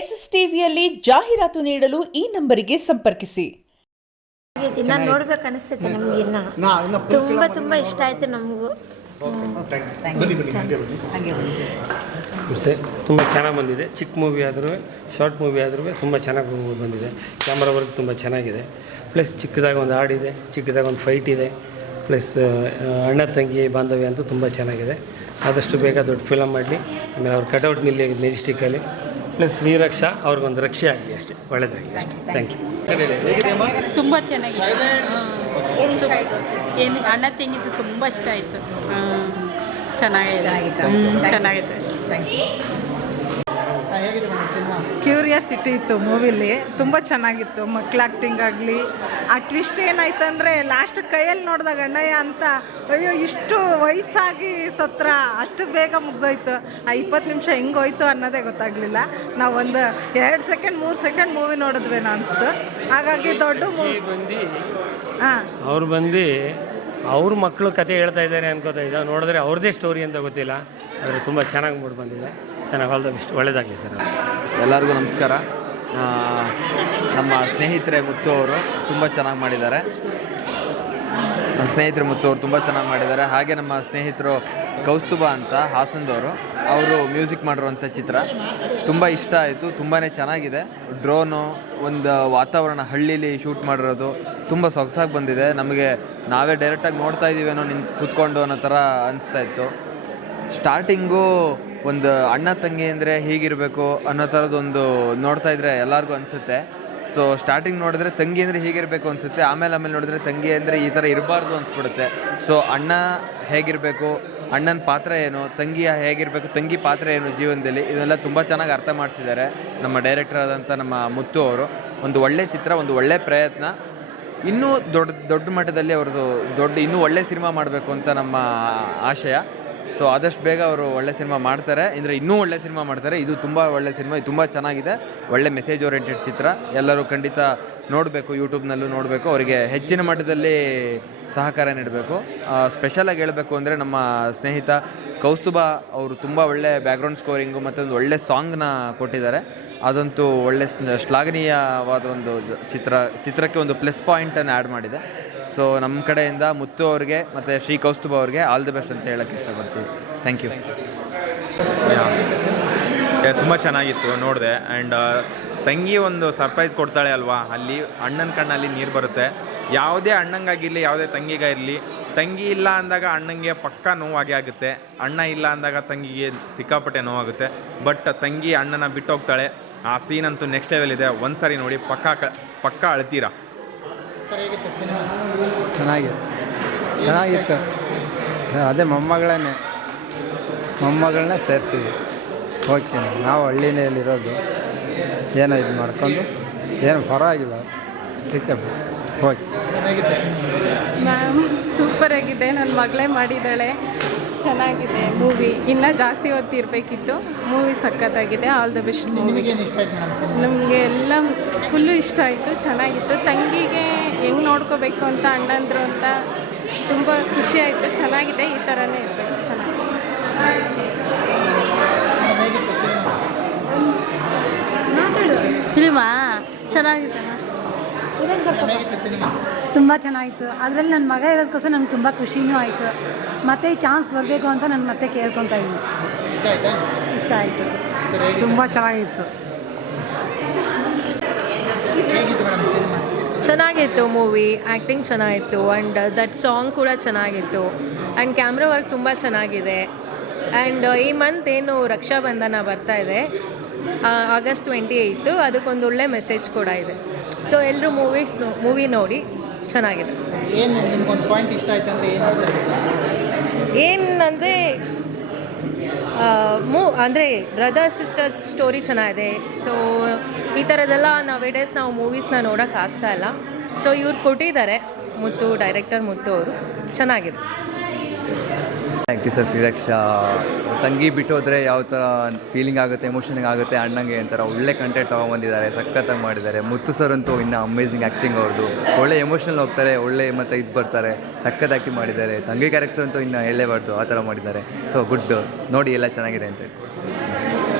SSTVಯಲ್ಲಿ ಜಾಹೀರಾತು ನೀಡಲು ಈ ನಂಬರಿಗೆ ಸಂಪರ್ಕಿಸಿ. ನಾನು ನೋಡ್ಬೇಕು ಅನಿಸ್ತೈತೆ ನಮ್ಗೆ ತುಂಬಾ ಇಷ್ಟ ಆಯ್ತು ನಮಗೂ. ತುಂಬ ಚೆನ್ನಾಗಿ ಬಂದಿದೆ. ಚಿಕ್ಕ ಮೂವಿ ಆದರೂ ಶಾರ್ಟ್ ಮೂವಿ ಆದರೂ ತುಂಬ ಚೆನ್ನಾಗಿ ಬಂದಿದೆ. ಕ್ಯಾಮ್ರಾ ವರ್ಕ್ ತುಂಬ ಚೆನ್ನಾಗಿದೆ. ಪ್ಲಸ್ ಚಿಕ್ಕದಾಗಿ ಒಂದು ಹಾಡಿದೆ, ಚಿಕ್ಕದಾಗಿ ಒಂದು ಫೈಟ್ ಇದೆ. ಪ್ಲಸ್ ಅಣ್ಣ ತಂಗಿ ಬಾಂಧವ್ಯ ಅಂತೂ ತುಂಬ ಚೆನ್ನಾಗಿದೆ. ಆದಷ್ಟು ಬೇಗ ದೊಡ್ಡ ಫಿಲಮ್ ಮಾಡಲಿ. ಆಮೇಲೆ ಅವ್ರ ಕಟೌಟ್ ನಿಲ್ಲಿ ಮೆಜೆಸ್ಟಿಕ್ಕಲ್ಲಿ. ಪ್ಲಸ್ ಶ್ರೀರಕ್ಷಾ ಅವ್ರಿಗೊಂದು ರಕ್ಷೆ ಆಗಲಿ ಅಷ್ಟೇ, ಒಳ್ಳೆಯದಾಗಲಿ ಅಷ್ಟೇ. Thank you. ತುಂಬ ಚೆನ್ನಾಗಿದೆ. ಏನು ಅಣ್ಣ ತಂಗಿದ್ದು ತುಂಬ ಇಷ್ಟ ಆಯಿತು. ಚೆನ್ನಾಗಿದೆ. ಕ್ಯೂರಿಯಾಸಿಟಿ ಇತ್ತು ಮೂವಿಲಿ, ತುಂಬ ಚೆನ್ನಾಗಿತ್ತು. ಮಕ್ಳ ಆ್ಯಕ್ಟಿಂಗ್ ಆಗಲಿ, ಆ ಟ್ವಿಸ್ಟ್ ಏನಾಯ್ತು ಅಂದರೆ ಲಾಸ್ಟ್ ಕೈಯಲ್ಲಿ ನೋಡಿದಾಗ ಅಣ್ಣಯ್ಯ ಅಂತ, ಅಯ್ಯೋ ಇಷ್ಟು ವಯಸ್ಸಾಗಿ ಸತ್ರ ಅಷ್ಟು ಬೇಗ ಮುಗ್ದೋಯ್ತು, ಆ 20 ನಿಮಿಷ ಹೆಂಗೆ ಹೋಯ್ತು ಅನ್ನೋದೇ ಗೊತ್ತಾಗಲಿಲ್ಲ. ನಾವು ಒಂದು 2 ಸೆಕೆಂಡ್ 3 ಸೆಕೆಂಡ್ ಮೂವಿ ನೋಡಿದ್ವೇನೋ ಅನಿಸ್ತು. ಹಾಗಾಗಿ ದೊಡ್ಡ ಮೂವಿ ಅವ್ರು ಬಂದು ಅವ್ರ ಮಕ್ಕಳು ಕತೆ ಹೇಳ್ತಾ ಇದ್ದಾರೆ ಅನ್ಕೋತಾ ಇದ್ದ, ನೋಡಿದ್ರೆ ಅವ್ರದ್ದೇ ಸ್ಟೋರಿ ಅಂತ ಗೊತ್ತಿಲ್ಲ. ಆದರೆ ತುಂಬ ಚೆನ್ನಾಗಿ ಮೂಡಿ ಬಂದಿದೆ. ಚೆನ್ನಾಗಿ ಆಲ್ ದ ಬೆಸ್ಟ್, ಒಳ್ಳೆಯದಾಗಲಿ ಸರ್. ಎಲ್ಲರಿಗೂ ನಮಸ್ಕಾರ. ನಮ್ಮ ಸ್ನೇಹಿತರೆ ಮುತ್ತು ಅವರು ತುಂಬ ಚೆನ್ನಾಗಿ ಮಾಡಿದ್ದಾರೆ. ತುಂಬ ಚೆನ್ನಾಗಿ ಮಾಡಿದ್ದಾರೆ. ಹಾಗೆ ನಮ್ಮ ಸ್ನೇಹಿತರು ಕೌಸ್ತುಭ ಅಂತ ಹಾಸನದವರು, ಅವರು ಮ್ಯೂಸಿಕ್ ಮಾಡಿರುವಂಥ ಚಿತ್ರ ತುಂಬ ಇಷ್ಟ ಆಯಿತು. ತುಂಬಾ ಚೆನ್ನಾಗಿದೆ. ಡ್ರೋನು, ಒಂದು ವಾತಾವರಣ ಹಳ್ಳೀಲಿ ಶೂಟ್ ಮಾಡಿರೋದು ತುಂಬ ಸೊಗಸಾಗಿ ಬಂದಿದೆ. ನಮಗೆ ನಾವೇ ಡೈರೆಕ್ಟಾಗಿ ನೋಡ್ತಾ ಇದ್ದೀವೇನೋ ನಿಂತು ಕೂತ್ಕೊಂಡು ಅನ್ನೋ ಥರ ಅನಿಸ್ತಾ ಇತ್ತು. ಸ್ಟಾರ್ಟಿಂಗು ಒಂದು ಅಣ್ಣ ತಂಗಿ ಅಂದರೆ ಹೀಗಿರಬೇಕು ಅನ್ನೋ ಥರದ್ದೊಂದು ನೋಡ್ತಾ ಇದ್ದರೆ ಎಲ್ಲರಿಗೂ ಅನಿಸುತ್ತೆ. ಸೊ ಸ್ಟಾರ್ಟಿಂಗ್ ನೋಡಿದ್ರೆ ತಂಗಿ ಅಂದರೆ ಹೀಗಿರಬೇಕು ಅನಿಸುತ್ತೆ. ಆಮೇಲೆ ನೋಡಿದ್ರೆ ತಂಗಿ ಅಂದರೆ ಈ ಥರ ಇರಬಾರ್ದು ಅನಿಸ್ಬಿಡುತ್ತೆ. ಸೊ ಅಣ್ಣ ಹೇಗಿರಬೇಕು, ಅಣ್ಣನ ಪಾತ್ರ ಏನು, ತಂಗಿ ಹೇಗಿರಬೇಕು, ತಂಗಿ ಪಾತ್ರ ಏನು ಜೀವನದಲ್ಲಿ, ಇದೆಲ್ಲ ತುಂಬ ಚೆನ್ನಾಗಿ ಅರ್ಥ ಮಾಡಿಸಿದ್ದಾರೆ ನಮ್ಮ ಡೈರೆಕ್ಟರ್ ಆದಂಥ ನಮ್ಮ ಮುತ್ತು ಅವರು. ಒಂದು ಒಳ್ಳೆಯ ಚಿತ್ರ, ಒಂದು ಒಳ್ಳೆಯ ಪ್ರಯತ್ನ. ಇನ್ನೂ ದೊಡ್ಡ ಮಟ್ಟದಲ್ಲಿ ಅವ್ರದ್ದು ಇನ್ನೂ ಒಳ್ಳೆಯ ಸಿನಿಮಾ ಮಾಡಬೇಕು ಅಂತ ನಮ್ಮ ಆಶಯ. ಸೊ ಆದಷ್ಟು ಬೇಗ ಅವರು ಒಳ್ಳೆ ಸಿನಿಮಾ ಮಾಡ್ತಾರೆ, ಅಂದರೆ ಇನ್ನೂ ಒಳ್ಳೆ ಸಿನಿಮಾ ಮಾಡ್ತಾರೆ. ಇದು ತುಂಬ ಒಳ್ಳೆ ಸಿನಿಮಾ, ಇದು ತುಂಬ ಚೆನ್ನಾಗಿದೆ. ಒಳ್ಳೆ ಮೆಸೇಜ್ ಓರಿಯೆಂಟೆಡ್ ಚಿತ್ರ. ಎಲ್ಲರೂ ಖಂಡಿತ ನೋಡಬೇಕು, ಯೂಟ್ಯೂಬ್ನಲ್ಲೂ ನೋಡಬೇಕು. ಅವರಿಗೆ ಹೆಚ್ಚಿನ ಮಟ್ಟದಲ್ಲಿ ಸಹಕಾರ ನೀಡಬೇಕು. ಸ್ಪೆಷಲಾಗಿ ಹೇಳಬೇಕು ಅಂದರೆ ನಮ್ಮ ಸ್ನೇಹಿತ ಕೌಸ್ತುಭ ಅವರು ತುಂಬ ಒಳ್ಳೆ ಬ್ಯಾಕ್ಗ್ರೌಂಡ್ ಸ್ಕೋರಿಂಗು ಮತ್ತು ಒಂದು ಒಳ್ಳೆ ಸಾಂಗ್ನ ಕೊಟ್ಟಿದ್ದಾರೆ. ಅದಂತೂ ಒಳ್ಳೆ ಶ್ಲಾಘನೀಯವಾದ ಒಂದು ಚಿತ್ರಕ್ಕೆ ಒಂದು ಪ್ಲಸ್ ಪಾಯಿಂಟನ್ನು ಆ್ಯಡ್ ಮಾಡಿದೆ. ಸೊ ನಮ್ಮ ಕಡೆಯಿಂದ ಮುತ್ತು ಅವ್ರಿಗೆ ಮತ್ತು ಶ್ರೀ ಕೌಸ್ತುಭ ಅವ್ರಿಗೆ ಆಲ್ ದಿ ಬೆಸ್ಟ್ ಅಂತ ಹೇಳೋಕ್ಕೆ ಇಷ್ಟಪಡ್ತೀವಿ. Thank you. ತುಂಬ ಚೆನ್ನಾಗಿತ್ತು, ನೋಡಿದೆ. ಆ್ಯಂಡ್ ತಂಗಿ ಒಂದು ಸರ್ಪ್ರೈಸ್ ಕೊಡ್ತಾಳೆ ಅಲ್ವಾ, ಅಲ್ಲಿ ಅಣ್ಣನ ಕಣ್ಣಲ್ಲಿ ನೀರು ಬರುತ್ತೆ. ಯಾವುದೇ ಅಣ್ಣಂಗಾಗಿರಲಿ, ಯಾವುದೇ ತಂಗಿಗಾಗಿರಲಿ, ತಂಗಿ ಇಲ್ಲ ಅಂದಾಗ ಅಣ್ಣಂಗೆ ಪಕ್ಕ ನೋವಾಗೇ ಆಗುತ್ತೆ. ಅಣ್ಣ ಇಲ್ಲ ಅಂದಾಗ ತಂಗಿಗೆ ಸಿಕ್ಕಾಪಟ್ಟೆ ನೋವಾಗುತ್ತೆ. ಬಟ್ ತಂಗಿ ಅಣ್ಣನ ಬಿಟ್ಟು ಹೋಗ್ತಾಳೆ. ಆ ಸೀನಂತೂ ನೆಕ್ಸ್ಟ್ ಲೆವೆಲ್ ಇದೆ. ಒಂದು ಸಾರಿ ನೋಡಿ ಪಕ್ಕ ಅಳ್ತೀರಾ. ಚೆನ್ನಾಗಿತ್ತು. ಅದೇ ಮೊಮ್ಮಗಳನ್ನೇ ಸೇರಿಸಿದ್ವಿ. ಓಕೆ, ನಾವು ಹಳ್ಳಿನಲ್ಲಿರೋದು, ಏನೋ ಇದು ಮಾಡ್ಕೊಂಡು ಏನು ಪರವಾಗಿಲ್ಲ, ಅಷ್ಟಕ್ಕೆ ಓಕೆ. ಮ್ಯಾಮ್ ಸೂಪರ್ ಆಗಿದೆ. ನನ್ನ ಮಗಳೇ ಮಾಡಿದ್ದಾಳೆ. ಚೆನ್ನಾಗಿದೆ ಮೂವಿ. ಇನ್ನೂ ಜಾಸ್ತಿ ಹೊತ್ತಿರಬೇಕಿತ್ತು. ಮೂವಿ ಸಖತ್ತಾಗಿದೆ. All the best movie. ನಮಗೆ ಎಲ್ಲ ಫುಲ್ಲು ಇಷ್ಟ ಆಯಿತು. ಚೆನ್ನಾಗಿತ್ತು. ತಂಗಿಗೆ ಹೆಂಗೆ ನೋಡ್ಕೋಬೇಕು ಅಂತ ಅಣ್ಣಂದ್ರು ಅಂತ ತುಂಬ ಖುಷಿ ಆಯಿತು. ಚೆನ್ನಾಗಿದೆ. ಈ ಥರನೇ ಇರಬೇಕು. ಚೆನ್ನಾಗಿದೆ. ಫಿಲ್ಮಾ ಚೆನ್ನಾಗಿದೆ. ತುಂಬ ಚೆನ್ನಾಗಿತ್ತು. ಅದರಲ್ಲಿ ನನ್ನ ಮಗ ಇರೋದಕ್ಕೋಸ್ಕರ ನನಗೆ ತುಂಬ ಖುಷಿನೂ ಆಯಿತು. ಮತ್ತೆ ಈ ಚಾನ್ಸ್ ಬರಬೇಕು ಅಂತ ನಾನು ಮತ್ತೆ ಕೇಳ್ಕೊತಾ ಇದ್ದೀನಿ. ಇಷ್ಟ ಆಯಿತು. ತುಂಬ ಚೆನ್ನಾಗಿತ್ತು. ಚೆನ್ನಾಗಿತ್ತು ಮೂವಿ. ಆ್ಯಕ್ಟಿಂಗ್ ಚೆನ್ನಾಗಿತ್ತು. ಆ್ಯಂಡ್ ದಟ್ ಸಾಂಗ್ ಕೂಡ ಚೆನ್ನಾಗಿತ್ತು. ಆ್ಯಂಡ್ ಕ್ಯಾಮ್ರಾ ವರ್ಕ್ ತುಂಬ ಚೆನ್ನಾಗಿದೆ. ಆ್ಯಂಡ್ ಈ ಮಂತ್ ಏನು ರಕ್ಷಾಬಂಧನ ಬರ್ತಾ ಇದೆ, August 28, ಅದಕ್ಕೊಂದು ಒಳ್ಳೆ ಮೆಸೇಜ್ ಕೂಡ ಇದೆ. ಸೊ ಎಲ್ಲರೂ ಮೂವಿ ನೋಡಿ, ಚೆನ್ನಾಗಿದೆ. ಏನಂದರೆ ಅಂದರೆ ಬ್ರದರ್ ಸಿಸ್ಟರ್ ಸ್ಟೋರಿ ಚೆನ್ನಾಗಿದೆ. ಸೊ ಈ ಥರದ್ದೆಲ್ಲ ನವೇಡೇಸ್ ನಾವು ಮೂವೀಸ್ನ ನೋಡೋಕ್ಕಾಗ್ತಾಯಿಲ್ಲ. ಸೊ ಇವ್ರು ಕೊಟ್ಟಿದ್ದಾರೆ, ಡೈರೆಕ್ಟರ್ ಮುತ್ತು ಅವರು. ಚೆನ್ನಾಗಿದೆ. Thank you sir. ಶ್ರೀರಕ್ಷಾ ತಂಗಿ ಬಿಟ್ಟು ಹೋದರೆ ಯಾವ ಥರ ಫೀಲಿಂಗ್ ಆಗುತ್ತೆ, ಎಮೋಷನಿಂಗ್ ಆಗುತ್ತೆ ಅಣ್ಣಂಗೆ ಅಂತಾರೆ. ಒಳ್ಳೆ ಕಂಟೆಂಟ್ ತೊಗೊಂಬಂದಿದ್ದಾರೆ, ಸಖತ್ತಾಗಿ ಮಾಡಿದ್ದಾರೆ. ಮುತ್ತು ಸರ್ ಅಂತೂ ಇನ್ನೂ ಅಮೇಝಿಂಗ್ ಆ್ಯಕ್ಟಿಂಗ್ ಅವ್ರದ್ದು. ಒಳ್ಳೆ ಎಮೋಷನಲ್ ಹೋಗ್ತಾರೆ, ಒಳ್ಳೆ ಮತ್ತು ಇದು ಬರ್ತಾರೆ, ಸಖತ್ ಆ್ಯಕ್ಟಿಂಗ್ ಮಾಡಿದ್ದಾರೆ. ತಂಗಿ ಕ್ಯಾರೆಕ್ಟರ್ ಅಂತೂ ಇನ್ನೂ ಹೇಳಲೇಬಾರ್ದು, ಆ ಥರ ಮಾಡಿದ್ದಾರೆ. ಸೊ ಗುಡ್, ನೋಡಿ ಎಲ್ಲ ಚೆನ್ನಾಗಿದೆ ಅಂತ.